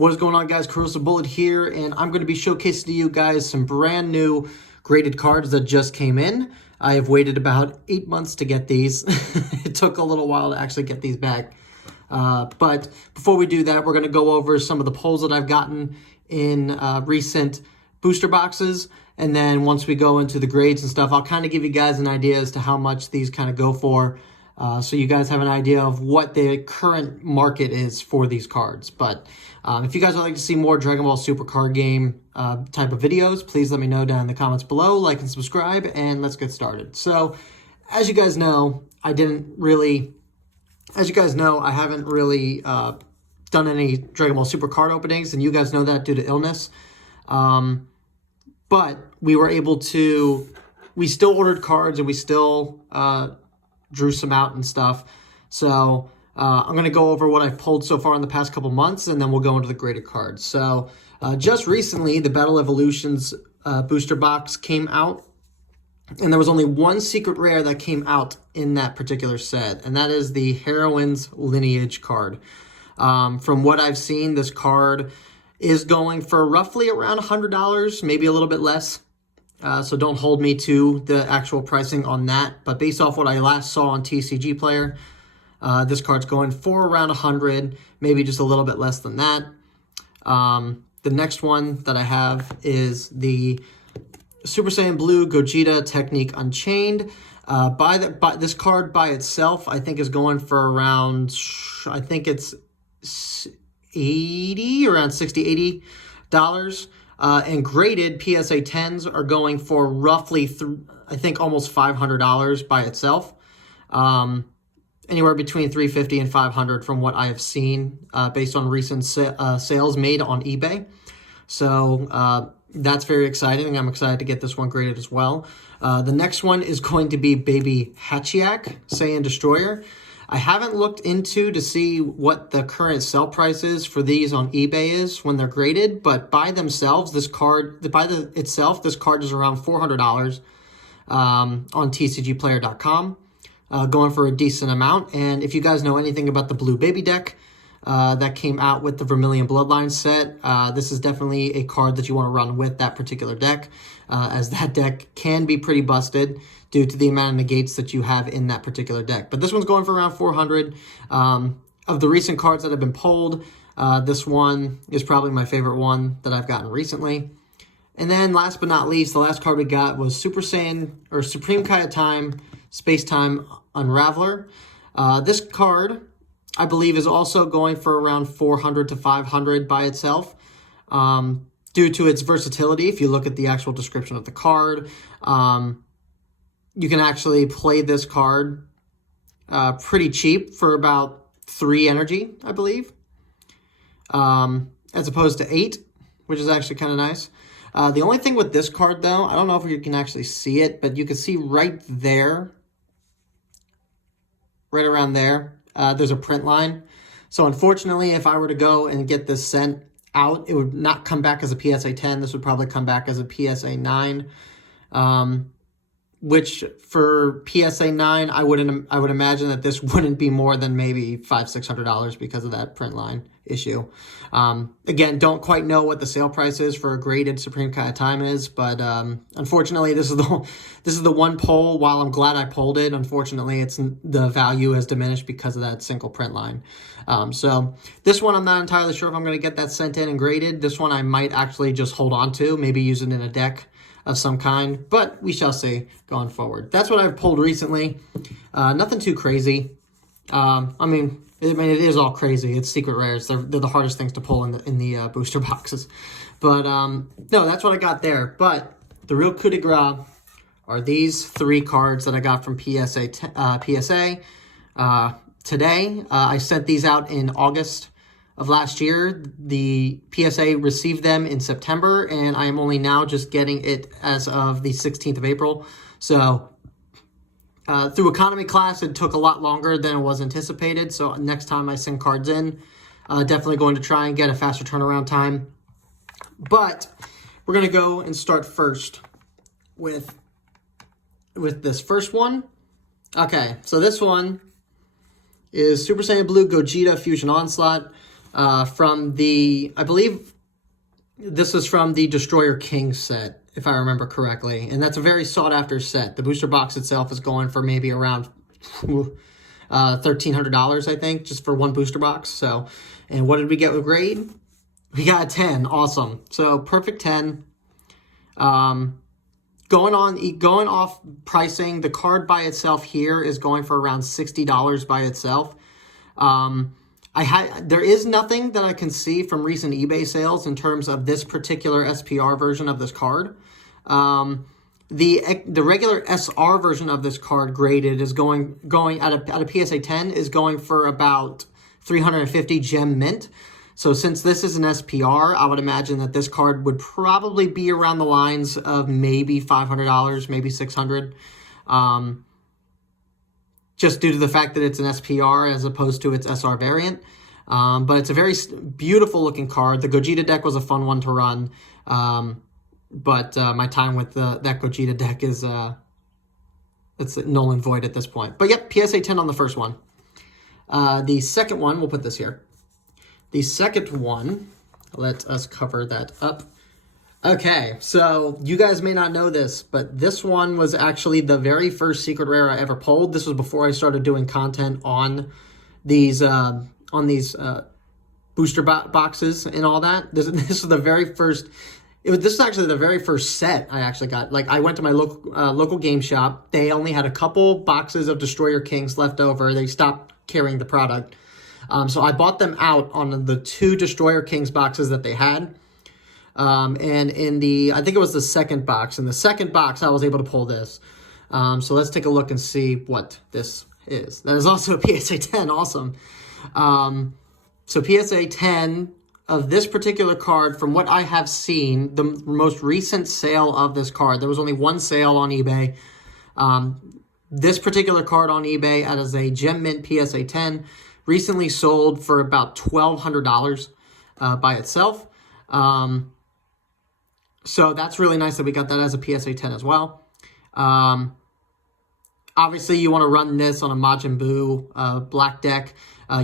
What is going on, guys? Corrosive Bullet here, and I'm going to be showcasing to you guys some brand new graded cards that just came in. I have waited about 8 months to get these. It took a little while to actually get these back. But before we do that, we're going to go over some of the pulls that I've gotten in recent booster boxes. And then once we go into the grades and stuff, I'll kind of give you guys an idea as to how much these kind of go for. So you guys have an idea of what the current market is for these cards. But if you guys would like to see more Dragon Ball Super card game type of videos, please let me know down in the comments below, like and subscribe, and let's get started. So as you guys know, I haven't really done any Dragon Ball Super card openings, and you guys know that due to illness. But we were able to, we still ordered cards and we still drew some out and stuff. So I'm going to go over what I've pulled so far in the past couple months, and then we'll go into the graded cards. So just recently, the Battle Evolutions booster box came out, and there was only one secret rare that came out in that particular set, and that is the Heroine's Lineage card. From what I've seen, this card is going for roughly around $100, maybe a little bit less. So don't hold me to the actual pricing on that. But based off what I last saw on TCG Player, this card's going for around 100, maybe just a little bit less than that. The next one that I have is the Super Saiyan Blue Gogeta Technique Unchained. This card by itself, I think, is going for around, I think it's around $60, $80. And graded PSA 10s are going for roughly, I think, almost $500 by itself. Anywhere between $350 and $500 from what I have seen based on recent sales made on eBay. So that's very exciting, and I'm excited to get this one graded as well. The next one is going to be Baby Hachiyak Saiyan Destroyer. I haven't looked into to see what the current sell price is for these on eBay is when they're graded, but by themselves, this card is around $400 on TCGplayer.com, going for a decent amount. And if you guys know anything about the Blue Baby deck that came out with the Vermilion Bloodline set, this is definitely a card that you want to run with that particular deck, as that deck can be pretty busted due to the amount of negates that you have in that particular deck. But this one's going for around 400. Of the recent cards that have been pulled, this one is probably my favorite one that I've gotten recently. And then last but not least, the last card we got was Super Saiyan, or Supreme Kai of Time, Space Time Unraveler. This card, I believe, is also going for around 400 to 500 by itself. Due to its versatility, if you look at the actual description of the card, you can actually play this card pretty cheap for about 3 energy, I believe, as opposed to 8, which is actually kind of nice. The only thing with this card, though, I don't know if you can actually see it, but you can see right there, right around there, there's a print line. So unfortunately, if I were to go and get this sent out, it would not come back as a PSA 10. This would probably come back as a PSA 9. Which for PSA 9, I would imagine that this wouldn't be more than maybe $500-600 because of that print line issue. Again, don't quite know what the sale price is for a graded Supreme Kai of Time is, but unfortunately, this is the one pull. While I'm glad I pulled it, unfortunately, the value has diminished because of that single print line. So this one, I'm not entirely sure if I'm going to get that sent in and graded. This one I might actually just hold on to, maybe use it in a deck of some kind, but we shall see going forward. That's what I've pulled recently. Nothing too crazy. I mean, it is all crazy. It's secret rares. They're the hardest things to pull in the booster boxes. But no, that's what I got there. But the real coup de grace are these 3 cards that I got from PSA today. I sent these out in August of last year. The PSA received them in September, and I am only now just getting it as of the 16th of April. So through economy class, it took a lot longer than it was anticipated. So next time I send cards in, definitely going to try and get a faster turnaround time. But we're going to go and start first with this first one. Okay, so this one is Super Saiyan Blue Gogeta Fusion Onslaught. from the, I believe this is from the Destroyer King set, if I remember correctly. And that's a very sought after set. The booster box itself is going for maybe around $1,300, I think, just for one booster box. So, and what did we get with grade? We got a 10. Awesome. So perfect 10. Going off pricing, the card by itself here is going for around $60 by itself. There is nothing that I can see from recent eBay sales in terms of this particular SPR version of this card. The regular SR version of this card, graded, is going at a PSA 10 is going for about 350 gem mint. So since this is an SPR, I would imagine that this card would probably be around the lines of maybe $500, maybe $600. Just due to the fact that it's an SPR as opposed to its SR variant. But it's a very beautiful looking card. The Gogeta deck was a fun one to run. But my time with that Gogeta deck is it's null and void at this point. But yep, PSA 10 on the first one. The second one, we'll put this here. The second one, let us cover that up. Okay, so you guys may not know this, but this one was actually the very first secret rare I ever pulled. This was before I started doing content on these booster boxes and all that. This is the very first. This is actually the very first set I actually got. Like, I went to my local game shop. They only had a couple boxes of Destroyer Kings left over. They stopped carrying the product. So I bought them out on the 2 Destroyer Kings boxes that they had. And in I think it was the second box. In the second box, I was able to pull this. So let's take a look and see what this is. That is also a PSA 10. Awesome. So PSA 10 of this particular card, from what I have seen, the most recent sale of this card, there was only one sale on eBay. This particular card on eBay as a Gem Mint PSA 10 recently sold for about $1,200 by itself. So that's really nice that we got that as a PSA 10 as well. Obviously, you want to run this on a Majin Buu black deck.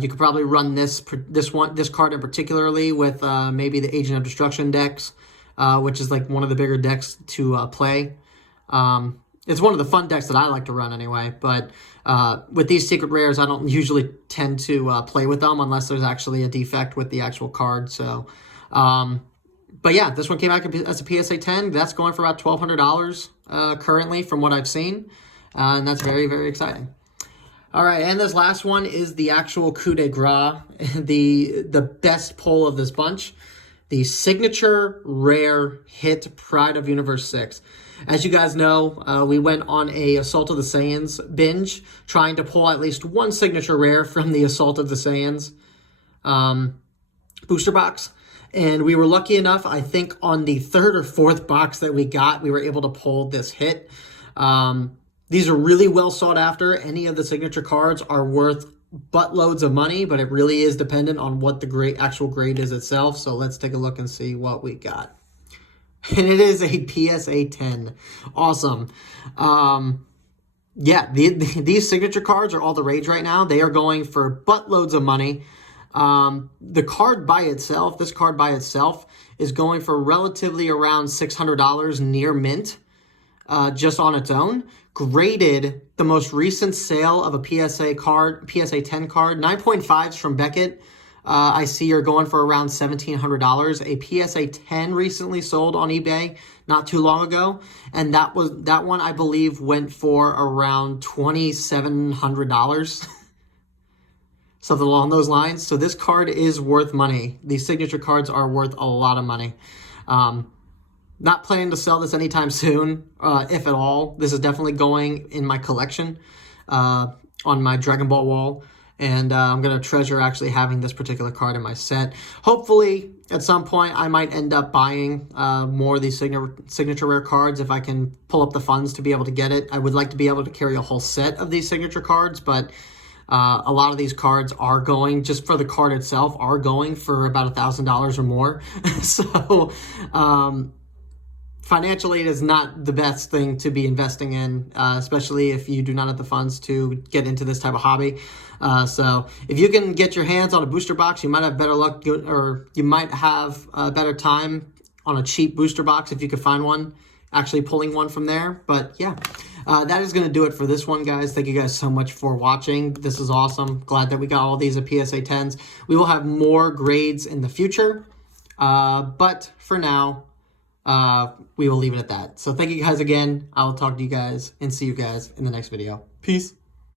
You could probably run this card in particularly with maybe the Agent of Destruction decks, which is like one of the bigger decks to play. It's one of the fun decks that I like to run anyway. But with these secret rares, I don't usually tend to play with them unless there's actually a defect with the actual card. So, but yeah, this one came out as a PSA 10. That's going for about $1,200 currently from what I've seen. And that's very, very exciting. All right, and this last one is the actual coup de grace, the best pull of this bunch, the signature rare hit Pride of Universe 6. As you guys know, we went on a Assault of the Saiyans binge, trying to pull at least one signature rare from the Assault of the Saiyans booster box. And we were lucky enough, I think on the 3rd or 4th box that we got, we were able to pull this hit. These are really well sought after. Any of the signature cards are worth buttloads of money, but it really is dependent on what the actual grade is itself. So let's take a look and see what we got. And it is a PSA 10. Awesome. Yeah, these signature cards are all the rage right now. They are going for buttloads of money. The card by itself, this card by itself, is going for relatively around $600 near mint, just on its own. Graded, the most recent sale of a PSA 10 card, 9.5s from Beckett, I see are going for around $1,700. A PSA 10 recently sold on eBay not too long ago, and that one I believe went for around $2,700. Something along those lines. So this card is worth money. These signature cards are worth a lot of money. Not planning to sell this anytime soon, if at all. This is definitely going in my collection on my Dragon Ball wall. And I'm going to treasure actually having this particular card in my set. Hopefully, at some point, I might end up buying more of these signature rare cards if I can pull up the funds to be able to get it. I would like to be able to carry a whole set of these signature cards, but a lot of these cards are going, just for the card itself, are going for about $1,000 or more. So, financially, it is not the best thing to be investing in, especially if you do not have the funds to get into this type of hobby. So if you can get your hands on a booster box, you might have better luck, or you might have a better time on a cheap booster box if you could find one, actually pulling one from there. But yeah, that is going to do it for this one, guys. Thank you guys so much for watching. This is awesome. Glad that we got all these at PSA 10s. We will have more grades in the future, but for now, we will leave it at that. So thank you guys again. I will talk to you guys and see you guys in the next video. Peace.